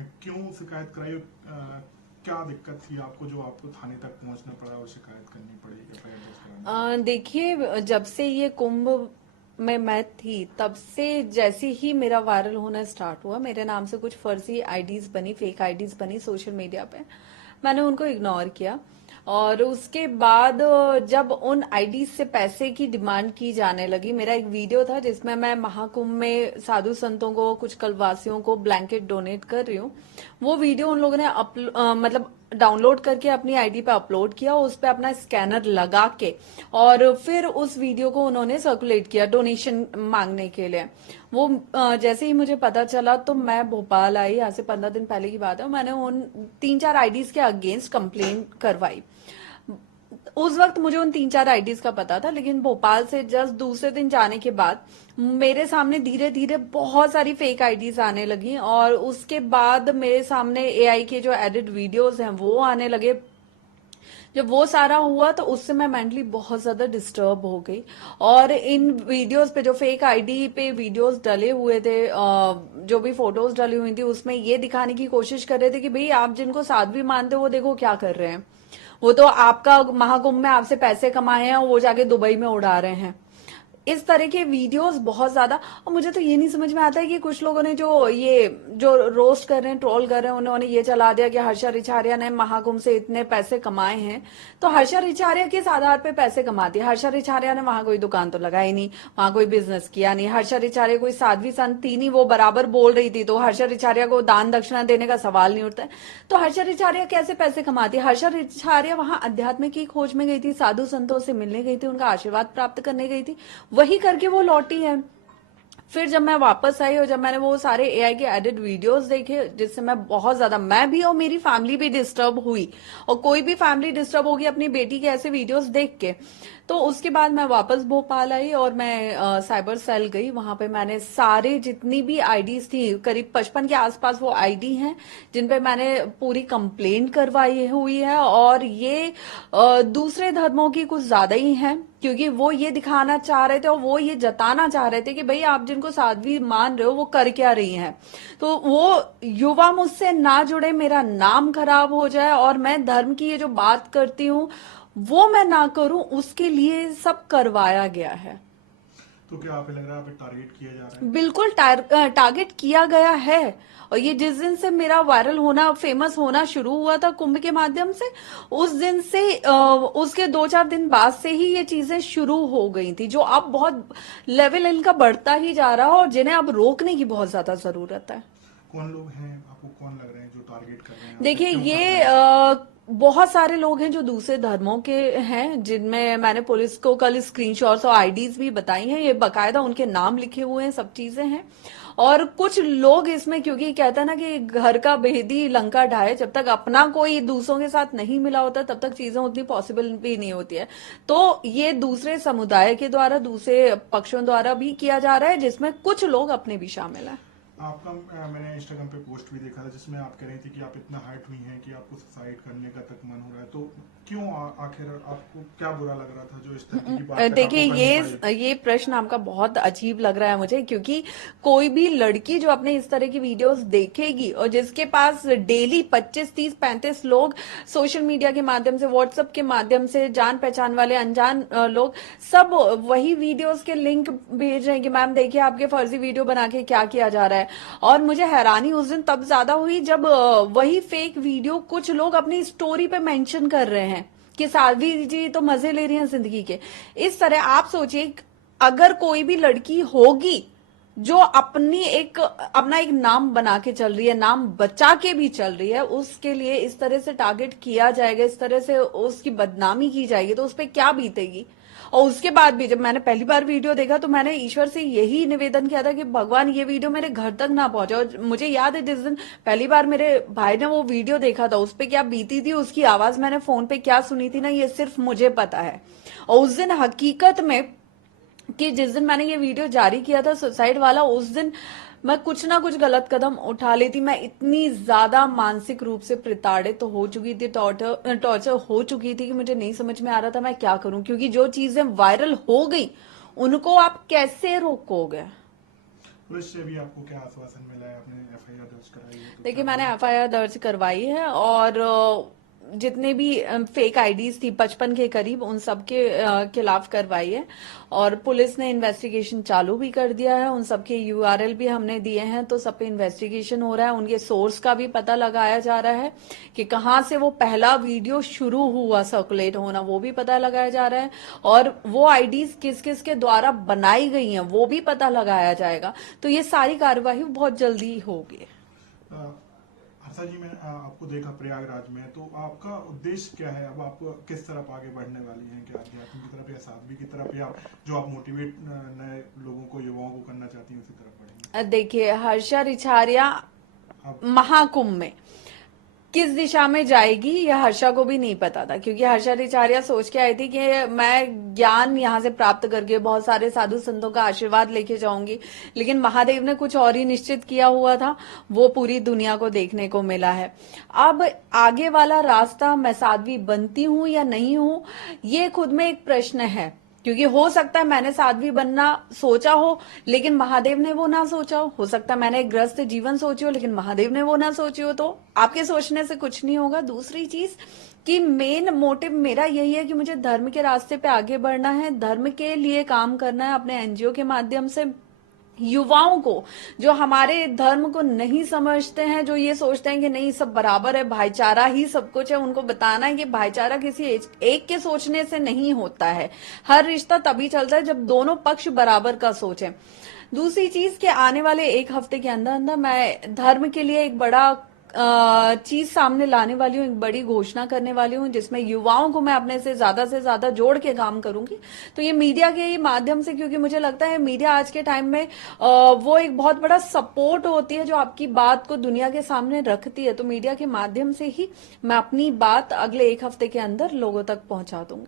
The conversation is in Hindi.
में क्यों शिकायत कराई? क्या दिक्कत थी आपको जो आपको थाने तक पहुंचना पड़ा और शिकायत करनी पड़ी एफआईआर दर्ज करानी देखिए, जब से ये कुंभ में मैं थी तब से जैसे ही मेरा वायरल होना स्टार्ट हुआ, मेरे नाम से कुछ फर्जी आईडीज बनी, फेक आईडीज बनी सोशल मीडिया पे, मैंने उनको इग्नोर किया। और उसके बाद जब उन आईडी से पैसे की डिमांड की जाने लगी, मेरा एक वीडियो था जिसमें मैं महाकुंभ में साधु संतों को, कुछ कलवासियों को ब्लैंकेट डोनेट कर रही हूँ। वो वीडियो उन लोगों ने मतलब डाउनलोड करके अपनी आईडी पे अपलोड किया, उस पे अपना स्कैनर लगा के, और फिर उस वीडियो को उन्होंने सर्कुलेट किया डोनेशन मांगने के लिए। वो जैसे ही मुझे पता चला तो मैं भोपाल आई, यहाँ से 15 दिन पहले की बात है। मैंने उन 3-4 आईडीज के अगेंस्ट कंप्लेन करवाई। उस वक्त मुझे उन 3-4 आईडीज का पता था, लेकिन भोपाल से जस्ट दूसरे दिन जाने के बाद मेरे सामने धीरे धीरे बहुत सारी फेक आईडीज आने लगी, और उसके बाद मेरे सामने एआई के जो एडिट वीडियोस हैं वो आने लगे। जब वो सारा हुआ तो उससे मैं मेंटली बहुत ज्यादा डिस्टर्ब हो गई। और इन वीडियोस पे, जो फेक आईडी पे वीडियोस डले हुए थे, जो भी फोटोज डली हुई थी, उसमें ये दिखाने की कोशिश कर रहे थे कि भाई आप जिनको साध्वी मानते हो वो देखो क्या कर रहे हैं, वो तो आपका महाकुंभ में आपसे पैसे कमाए हैं और वो जाके दुबई में उड़ा रहे हैं। इस तरह के वीडियोस बहुत ज्यादा। और मुझे तो ये नहीं समझ में आता है कि कुछ लोगों ने जो रोस्ट कर रहे हैं, ट्रोल कर रहे हैं, उन्होंने ये चला दिया कि हर्षा रिछारिया ने महाकुंभ से इतने पैसे कमाए हैं। तो हर्षा रिछारिया किस आधार पे पैसे कमाती है? हर्षा रिछारिया ने वहां कोई दुकान तो लगाई नहीं, वहां कोई बिजनेस किया नहीं। हर्षा रिछारिया कोई साध्वी संत थी नहीं, वो बराबर बोल रही थी, तो हर्षा रिछारिया को दान दक्षिणा देने का सवाल नहीं उठता है। तो हर्षा रिछारिया कैसे पैसे कमाती है? हर्षा रिछारिया वहां अध्यात्म की खोज में गई थी, साधु संतों से मिलने गई थी, उनका आशीर्वाद प्राप्त करने गई थी, वही करके वो लौटी है। फिर जब मैं वापस आई और जब मैंने वो सारे एआई के एडिट वीडियोस देखे, जिससे मैं बहुत ज्यादा, मैं भी और मेरी फैमिली भी डिस्टर्ब हुई, और कोई भी फैमिली डिस्टर्ब होगी अपनी बेटी के ऐसे वीडियोस देख के, तो उसके बाद मैं वापस भोपाल आई और मैं साइबर सेल गई। वहां पे मैंने सारे जितनी भी आईडीज थी, करीब 55 के आसपास वो आईडी हैं, जिन पे मैंने पूरी कंप्लेंट करवाई हुई है। और ये दूसरे धर्मों की कुछ ज्यादा ही हैं, क्योंकि वो ये दिखाना चाह रहे थे और वो ये जताना चाह रहे थे कि भाई आप जिनको साध्वी मान रहे हो वो कर क्या रही हैं। तो वो युवा मुझसे ना जुड़े, मेरा नाम खराब हो जाए, और मैं धर्म की ये जो बात करती हूँ वो मैं ना करूं, उसके लिए सब करवाया गया है। तो क्या आप लग रहा है आप टारगेट किया जा रहा है? बिल्कुल टारगेट किया गया है। और ये जिस दिन से मेरा वायरल होना, फेमस होना शुरू हुआ था कुंभ के माध्यम से, उस दिन से उसके 2-4 दिन बाद से ही ये चीजें शुरू हो गई थी, जो अब बहुत लेवल इनका बढ़ता ही जा रहा है और जिन्हें अब रोकने की बहुत ज्यादा जरूरत है। कौन लोग हैं आपको, कौन लग रहे हैं जो टारगेट कर रहे हैं आपको, देखिए, क्यों कर रहे ये हैं? बहुत सारे लोग हैं जो दूसरे धर्मों के हैं, जिनमें मैंने पुलिस को कल स्क्रीनशॉट्स और आईडीज भी बताई हैं, ये बकायदा उनके नाम लिखे हुए हैं, सब चीजें हैं। और कुछ लोग इसमें, क्योंकि कहता है ना कि घर का भेदी लंका ढाए, जब तक अपना कोई दूसरों के साथ नहीं मिला होता तब तक चीजें उतनी पॉसिबल भी नहीं होती है। तो ये दूसरे समुदाय के द्वारा, दूसरे पक्षों द्वारा भी किया जा रहा है, जिसमें कुछ लोग अपने भी शामिल हैं। आपका मैंने इंस्टाग्राम पे पोस्ट भी देखा था जिसमें आप कह रही थी कि आप इतना हाइट हुई हैं कि आपको सुसाइड करने का तक मन हो रहा है, तो क्यों आखिर आपको क्या बुरा लग रहा था जो इस तरह की बात तक देखिए, आपको करनी पड़ी? ये प्रश्न आपका बहुत अजीब लग रहा है मुझे, क्योंकि कोई भी लड़की जो अपने इस तरह की वीडियोस देखेगी और जिसके पास डेली 25, 30, 35 लोग सोशल मीडिया के माध्यम से, व्हाट्सएप के माध्यम से, जान पहचान वाले अनजान लोग, सब वही वीडियोस के लिंक भेज रहे हैं कि मैम देखिए आपके फर्जी वीडियो बना के क्या किया जा रहा है। और मुझे हैरानी उस दिन तब ज्यादा हुई जब वही फेक वीडियो कुछ लोग अपनी स्टोरी पे मेंशन कर रहे हैं कि साध्वी जी तो मजे ले रही हैं जिंदगी के। इस तरह आप सोचिए, अगर कोई भी लड़की होगी जो अपना एक नाम बना के चल रही है, नाम बचा के भी चल रही है, उसके लिए इस तरह से टारगेट किया जाएगा, इस तरह से उसकी बदनामी की जाएगी, तो उस पर क्या बीतेगी। और उसके बाद भी जब मैंने पहली बार वीडियो देखा तो मैंने ईश्वर से यही निवेदन किया था कि भगवान ये वीडियो मेरे घर तक ना पहुंचे। और मुझे याद है जिस दिन पहली बार मेरे भाई ने वो वीडियो देखा था, उस पर क्या बीती थी, उसकी आवाज मैंने फोन पे क्या सुनी थी ना, ये सिर्फ मुझे पता है। और उस दिन हकीकत में, कि जिस दिन मैंने ये वीडियो जारी किया था सुसाइड वाला, उस दिन मैं कुछ ना कुछ गलत कदम उठा लेती। मैं इतनी ज्यादा मानसिक रूप से प्रताड़ित तो हो चुकी थी, टॉर्चर हो चुकी थी, कि मुझे नहीं समझ में आ रहा था मैं क्या करूं, क्योंकि जो चीजें वायरल हो गई उनको आप कैसे रोकोगे। पुलिस से भी आपको क्या आश्वासन मिला है? आपने एफआईआर दर्ज कराई है तो देखिए क्या मैंने बोला? एफआईआर दर्ज करवाई है और जितने भी फेक आईडीज थी 55 के करीब उन सब के खिलाफ करवाई है और पुलिस ने इन्वेस्टिगेशन चालू भी कर दिया है। उन सब के यूआरएल भी हमने दिए हैं तो सब पे इन्वेस्टिगेशन हो रहा है। उनके सोर्स का भी पता लगाया जा रहा है कि कहाँ से वो पहला वीडियो शुरू हुआ सर्कुलेट होना, वो भी पता लगाया जा रहा है और वो आईडीज किस किस के द्वारा बनाई गई हैं वो भी पता लगाया जाएगा। तो ये सारी कार्यवाही बहुत जल्दी होगी। हर्षा जी, मैंने आपको देखा प्रयागराज में, तो आपका उद्देश्य क्या है? अब आप किस तरफ आगे बढ़ने वाली हैं? क्या अध्यात्म की तरफ या साध्वी की तरफ, या जो आप मोटिवेट नए लोगों को, युवाओं को करना चाहती हैं उसी तरफ बढ़ेंगे? देखिए हर्षा रिछारिया अब महाकुंभ में किस दिशा में जाएगी यह हर्षा को भी नहीं पता था, क्योंकि हर्षा रिचारिया सोच के आई थी कि मैं ज्ञान यहाँ से प्राप्त करके बहुत सारे साधु संतों का आशीर्वाद लेके जाऊंगी, लेकिन महादेव ने कुछ और ही निश्चित किया हुआ था, वो पूरी दुनिया को देखने को मिला है। अब आगे वाला रास्ता मैं साध्वी बनती हूँ या नहीं हूँ, ये खुद में एक प्रश्न है, क्योंकि हो सकता है मैंने साध्वी बनना सोचा हो लेकिन महादेव ने वो ना सोचा हो सकता है मैंने एक ग्रस्त जीवन सोची हो लेकिन महादेव ने वो ना सोची हो। तो आपके सोचने से कुछ नहीं होगा। दूसरी चीज कि मेन मोटिव मेरा यही है कि मुझे धर्म के रास्ते पे आगे बढ़ना है, धर्म के लिए काम करना है अपने एनजीओ के माध्यम से। युवाओं को जो हमारे धर्म को नहीं समझते हैं, जो ये सोचते हैं कि नहीं सब बराबर है, भाईचारा ही सब कुछ है, उनको बताना है कि भाईचारा किसी एक के सोचने से नहीं होता है। हर रिश्ता तभी चलता है जब दोनों पक्ष बराबर का सोचें। दूसरी चीज कि आने वाले एक हफ्ते के अंदर अंदर मैं धर्म के लिए एक बड़ा चीज सामने लाने वाली हूँ, एक बड़ी घोषणा करने वाली हूँ जिसमें युवाओं को मैं अपने से ज्यादा जोड़ के काम करूंगी। तो ये मीडिया के ही माध्यम से, क्योंकि मुझे लगता है मीडिया आज के टाइम में वो एक बहुत बड़ा सपोर्ट होती है जो आपकी बात को दुनिया के सामने रखती है। तो मीडिया के माध्यम से ही मैं अपनी बात अगले एक हफ्ते के अंदर लोगों तक पहुंचा दूंगी।